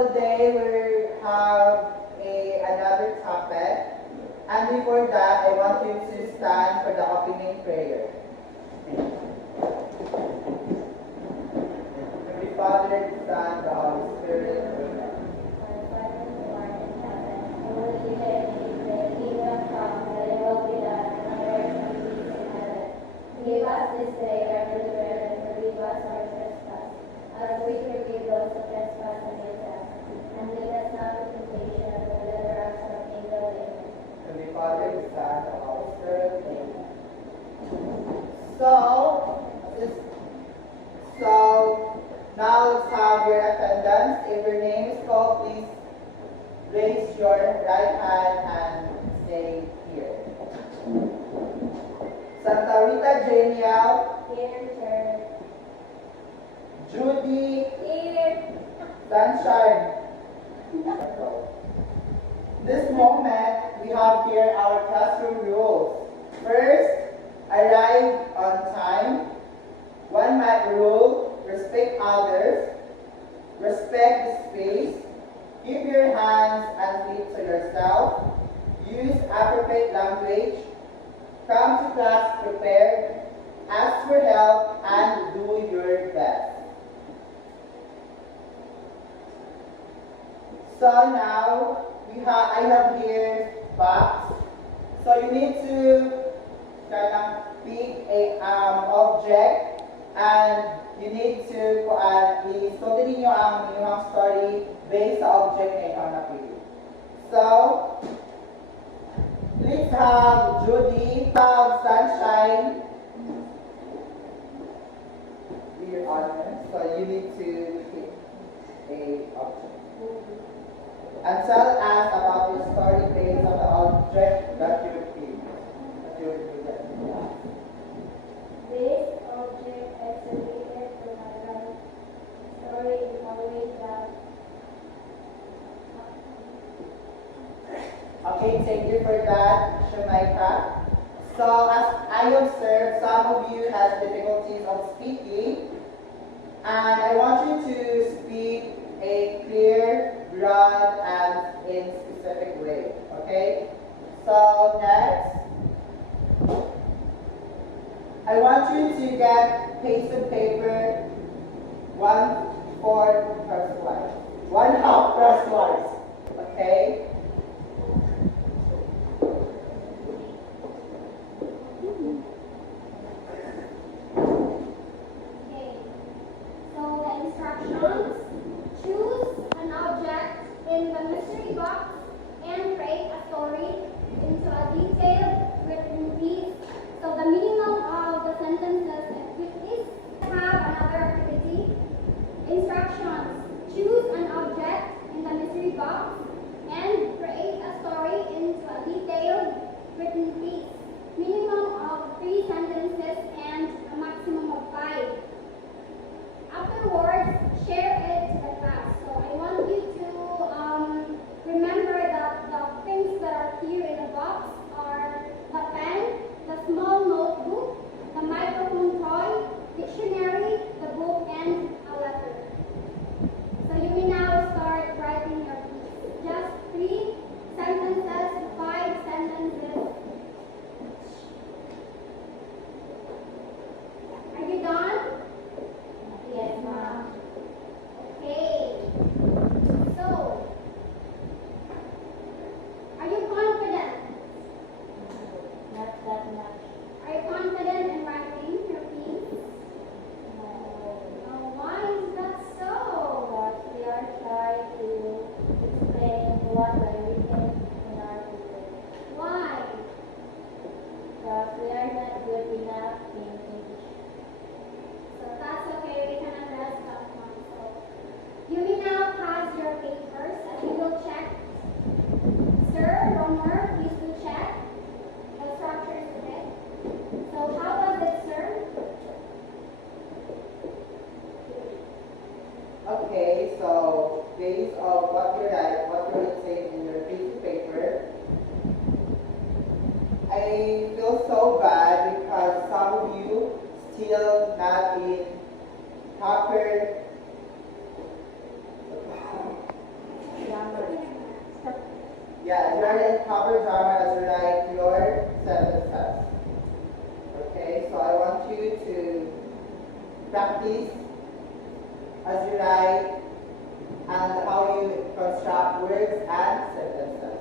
today we have another topic. And before that, I want you to stand for the opening prayer. Holy Father, the Son, the Holy Spirit. Amen. Our Father who art in heaven, hallowed be thy name. Thy kingdom come, thy will be done on earth as it is in heaven. Give us this day our daily bread, and forgive us our trespasses, as we forgive those who trespass against us. And lead us not into temptation, but deliver us from evil. Amen. Holy Father, the Son, the Holy Spirit. Amen. So now let's have your attendance. If your name is called, please raise your right hand and stay here. Santa Rita Janiel, Here, sir. Judy, Here. Sunshine. This moment, we have here our classroom rules. First, arrive on time. 1 mat rule, respect others, respect the space, keep your hands and feet to yourself, use appropriate language, come to class prepared, ask for help, and do your best. So now, I have here box. So you need to kind of pick a object and you need to isutin niyo ang inyong story based sa object na ikaw napili. So, please have Judy, have Sunshine, be your audience. So you need to pick a object. And tell us about your story based on the object that you picked. This object is related to my life story in a way that Okay, thank you for that, Shamaika. So as I observed, some of you have difficulties of speaking, and I want you to speak a clear, broad, and in specific way. Okay? So next, I want you to get piece of paper, 1/4 crosswise, 1/2 crosswise. Okay? Okay, so the instructions: choose an object in the mystery box and create a story into a detailed written piece. So the minimum of the sentences is have another activity. Instructions: choose an object in the mystery box and create a story into a detailed written piece. Minimum of 3 sentences and a maximum of 5. Afterwards, share it to the class. So I want you to remember that the things that are here in the box are the pen, the small notebook, the microphone toy, dictionary, the book, and a letter. So you may now start writing your piece. Just 3 sentences, 5 sentences. Are you done? Yes, ma'am. Okay. So, are you confident? Not that much. Are you confident in writing your piece? No. Oh, why is that so? Because we are trying to explain what I written in our paper. Why? Because we are not good enough in English. So that's okay, we can address that one. So you may now pass your papers and we will check. Sir, Romer, please do check. The structure is okay. So how was it, sir? Okay, so based on what you're saying in your piece of paper, I feel so bad because some of you still not in proper Yeah, you are in cover drama as you write your sentences. Okay, so I want you to practice as you write and how you construct words and sentences.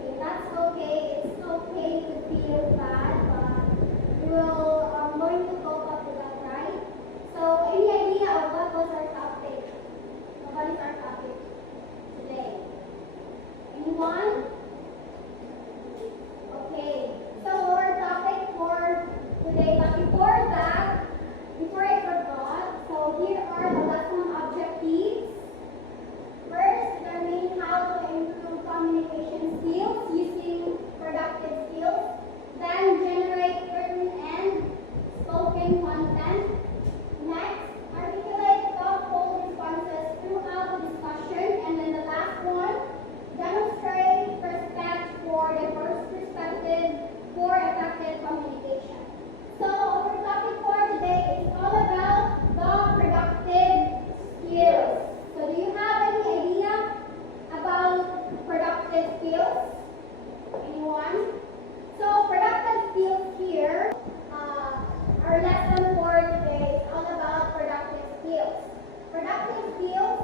Okay, that's okay. It's okay to feel bad, but we will going to cope up with that, right? So, any idea of what was our topic? What is our topic today? Anyone? Okay. So our topic for today, but before that, before I forgot, so here are the lesson objectives. First, learning how to improve communication skills using productive skills. Then, generate written and spoken content. Next, articulate thoughtful responses throughout the discussion. And then the last one, demonstrate respect for diverse perspectives for effective communication. So, our topic for today is all about the productive skills. So, do you have any idea about productive skills? Anyone? So, productive skills here, our lesson for today is all about productive skills. Productive skills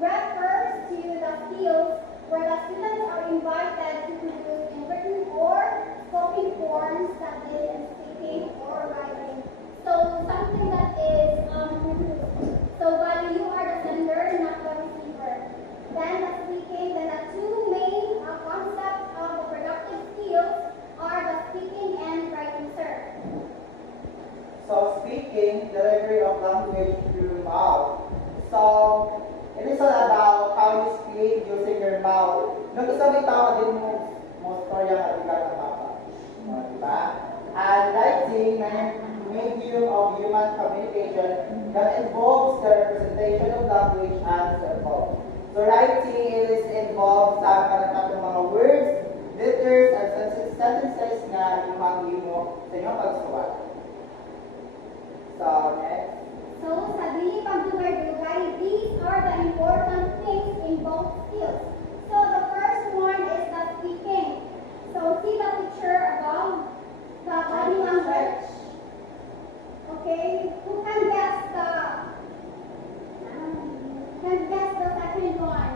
refers to the skills where the students are invited to produce in written or spoken forms, that is in speaking or writing. So something that is produced. So while you are the sender, not the receiver. Then the speaking, then the two main concepts of the productive skills are the speaking and writing, sir. So speaking, delivery of language through mouth. So it is all about how you speak using your mouth. Nung isa may tama din mo storya nga bigat ng mapa. Diba? And writing, medium of human communication that involves the representation of language and symbols. So writing is involved sa kanang mga words, letters, and sentences nga yung mo sa inyong pagsuwat. So next. So, sa dili pagdugay-dugay, these are the important things in both skills. So, the first one is the speaking. So, see the picture above the body language. Okay, who can guess the second one?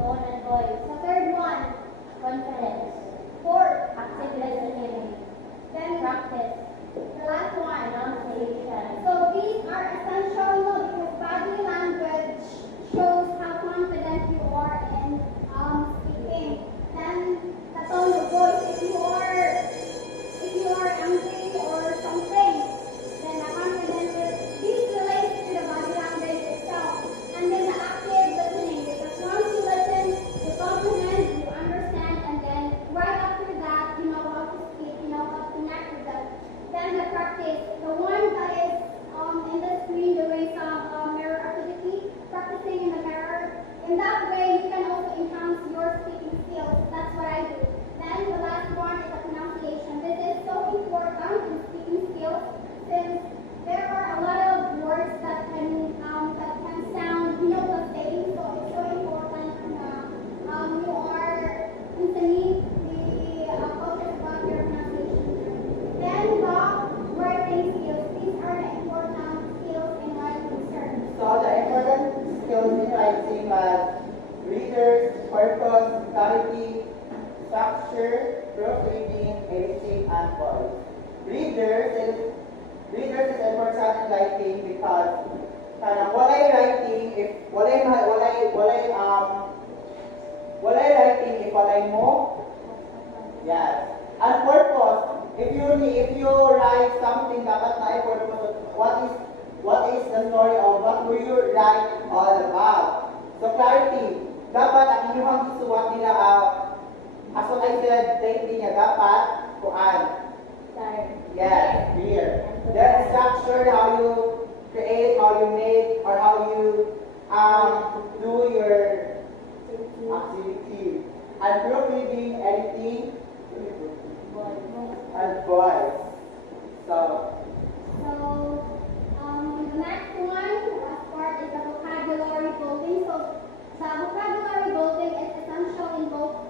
Tone and voice. The third one? Confidence. Fourth? Active listening. Then, Practice. the last one? Pronunciation. So these are essential because body language shows how confident you are in speaking. Then the tone of voice, if you are angry or something, then the confidence this relates to the body language itself. And then the active listening, because once you listen, you comprehend, you understand, and then right after that, you know how to speak, you know how to connect with them. Then the practice, the one that is in the screen doing some mirror activity, practicing in the mirror. In that way, you can also enhance your speaking skills. That's what I do. Then the last one is the pronunciation. This is so important in speaking skills since there are a lot of words that can sound the same. So it's so important you are listening the focus about your pronunciation. Then the writing skills. These are the important skills in writing, sir. So the important skills in writing are readers, purpose, clarity, structure, proofreading, editing, and voice. Readers is important in writing because walay writing if walay writing if walay mo. Yes. And purpose, if you write something dapat na purpose, what is the story of what will you write all about? So clarity, dapat ang inyong gisuwat nila as what I said, lately niya dapat kuan. Yes, clear. Then structure, how you create, how you make, or how you do your activity. And proofreading, editing, and voice. So The next one, last part, is the vocabulary building. So the vocabulary building is essential in both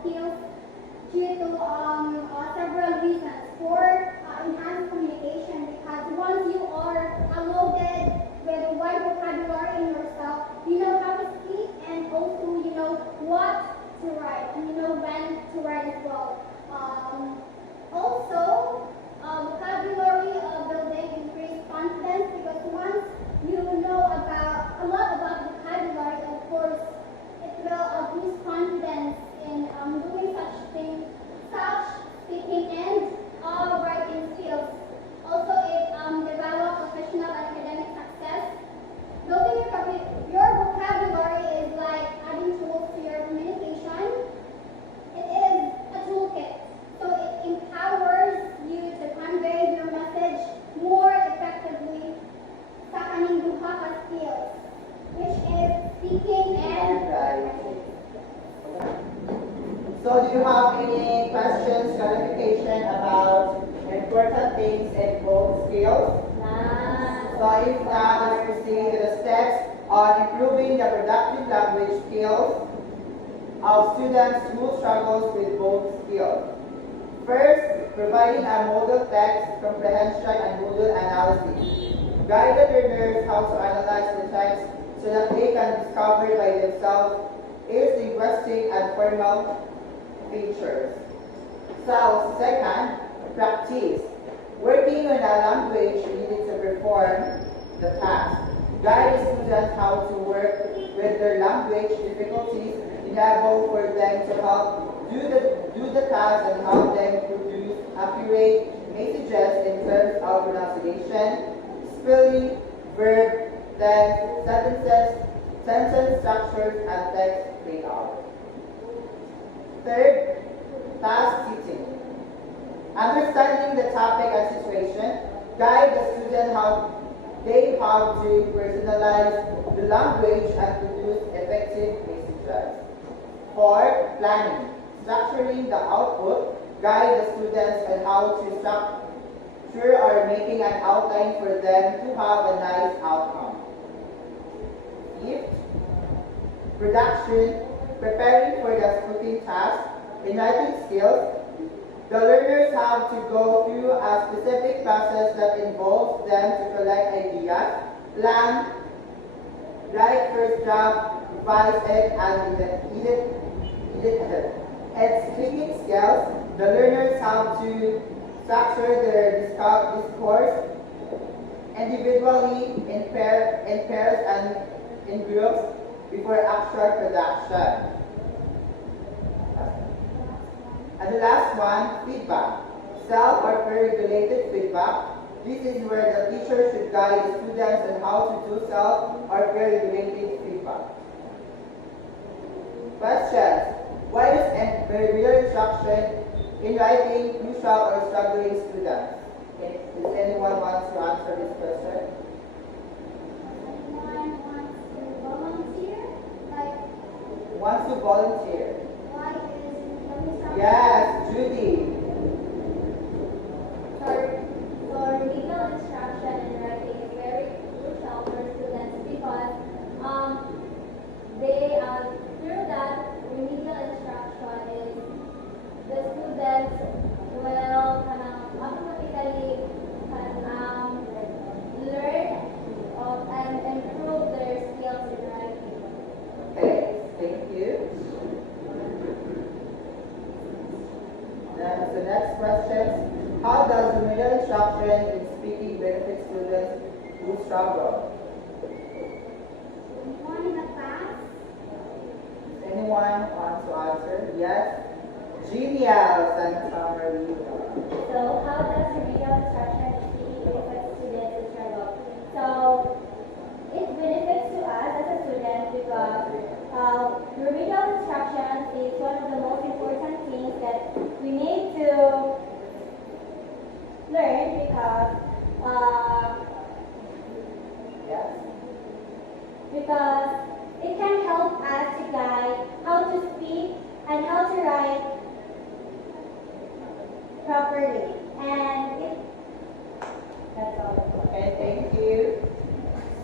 So do you have any questions, clarification about important things in both skills? So if not, let's proceed to the steps on improving the productive language skills of students who struggles with both skills. First, providing a model text comprehension and model analysis. Guide the learners how to analyze the text so that they can discover by themselves its linguistic and formal features. So, second, practice. Working on a language needed to perform the task. Guide the students how to work with their language difficulties, enable for them to help do the task and help them produce accurate messages in terms of pronunciation, spelling, verb, tense, sentences, sentence structures, and text layout. Third, task teaching. Understanding the topic and situation, guide the student how they have to personalize the language and produce effective messages. Fourth, planning. Structuring the output, guide the students on how to structure or making an outline for them to have a nice outcome. Fifth, production, preparing for the speaking task. In writing skills, the learners have to go through a specific process that involves them to collect ideas, plan, write first draft, revise it, and edit it. At speaking skills, the learners have to structure their discourse individually, in pairs, and in groups before actual production. And the last one, feedback. Self or peer-regulated feedback. This is where the teacher should guide the students on how to do self or peer-regulated feedback. Questions. Why is peer instruction in writing crucial or struggling students? Okay. Does anyone want to answer this question? Anyone wants to volunteer? Like, Wants to volunteer? why is instruction? Yes, Judy. For legal instruction in writing is very crucial for students because they through that remedial instruction is the students will automatically learn and improve their skills in writing. Okay, thank you. The next question. How does remedial instruction in speaking benefit students who struggle? Anyone in the class? Anyone want to answer? Yes? Genial, Santa Maria. So how does remedial instruction in speaking benefit students who struggle? So it benefits to us as a student because remedial instruction is one of the most important things that we need to learn because it can help us to guide how to speak and how to write properly. And that's all. Okay, thank you.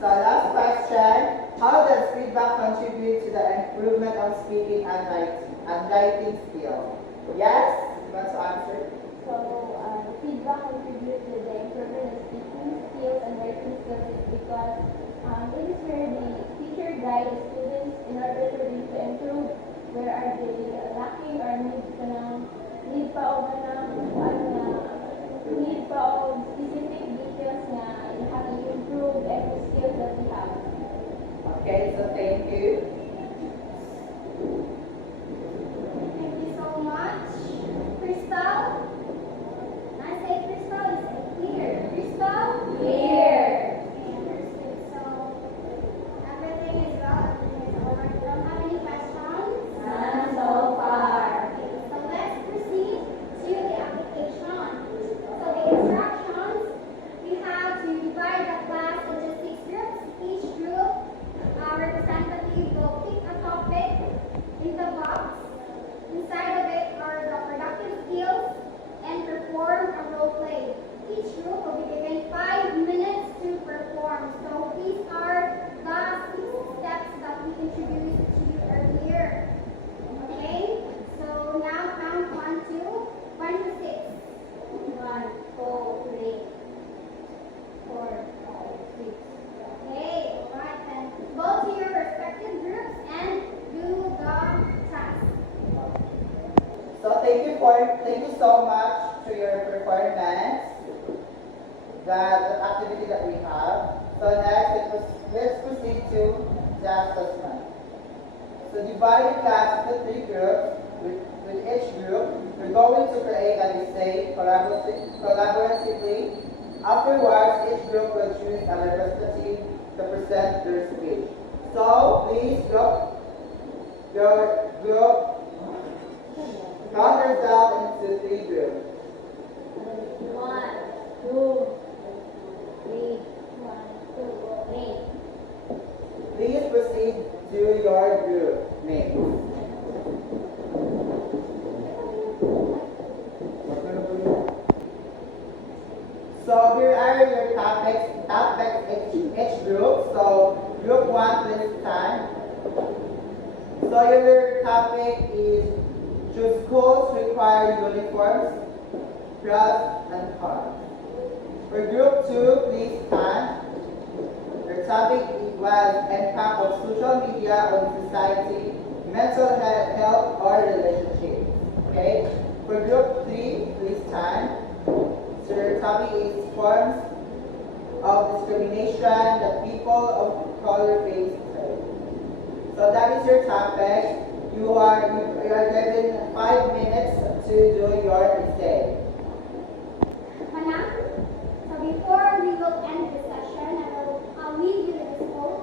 So last question. How does feedback contribute to the improvement of speaking and writing skills? Yes? You want to answer? So, feedback contributes to the improvement of speaking skills and writing skills is because this is where the teacher guides the students in order for them to improve where are they lacking or need pa of specific details na how to improve every skill that we have. Okay, so thank you. Thank you so much. Crystal? When I say Crystal, you say clear. Crystal? Clear. Okay, understood. So, everything is well, everything is over. You don't have any questions? None so far. Okay, so let's proceed to the application. So the instructions, we have to divide the class into 6 groups. Each group, our representative thank you so much to your performance. The activity that we have. So next, let's proceed to the assessment. So divide the class into 3 groups. With each group, we're going to create an essay collaboratively. Afterwards, each group will choose a representative to present their speech. So please group your group, count yourself into 3 groups. 1, 2, 3, 1, 2, 3. Please proceed to your group name. So here are your topics each group. So group 1, please stand. So your topic is should schools require uniforms, pros and cons. For group 2, please stand. Your topic was impact of social media on society, mental health or relationships. Okay. For group 3, please stand. So your topic is forms of discrimination that people of color face today. So that is your topic. You are given 5 minutes to do your essay. Hannah, so before we will end the session, I'll leave you with this quote.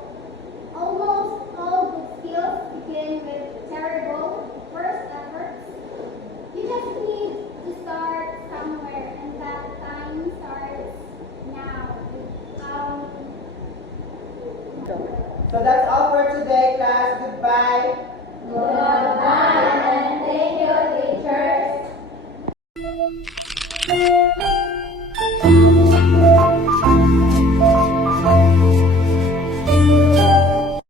Almost all good skills begin with terrible first efforts. You just need to start somewhere, and that time starts now. So that's all for today, class. Goodbye. Goodbye and thank you, teachers.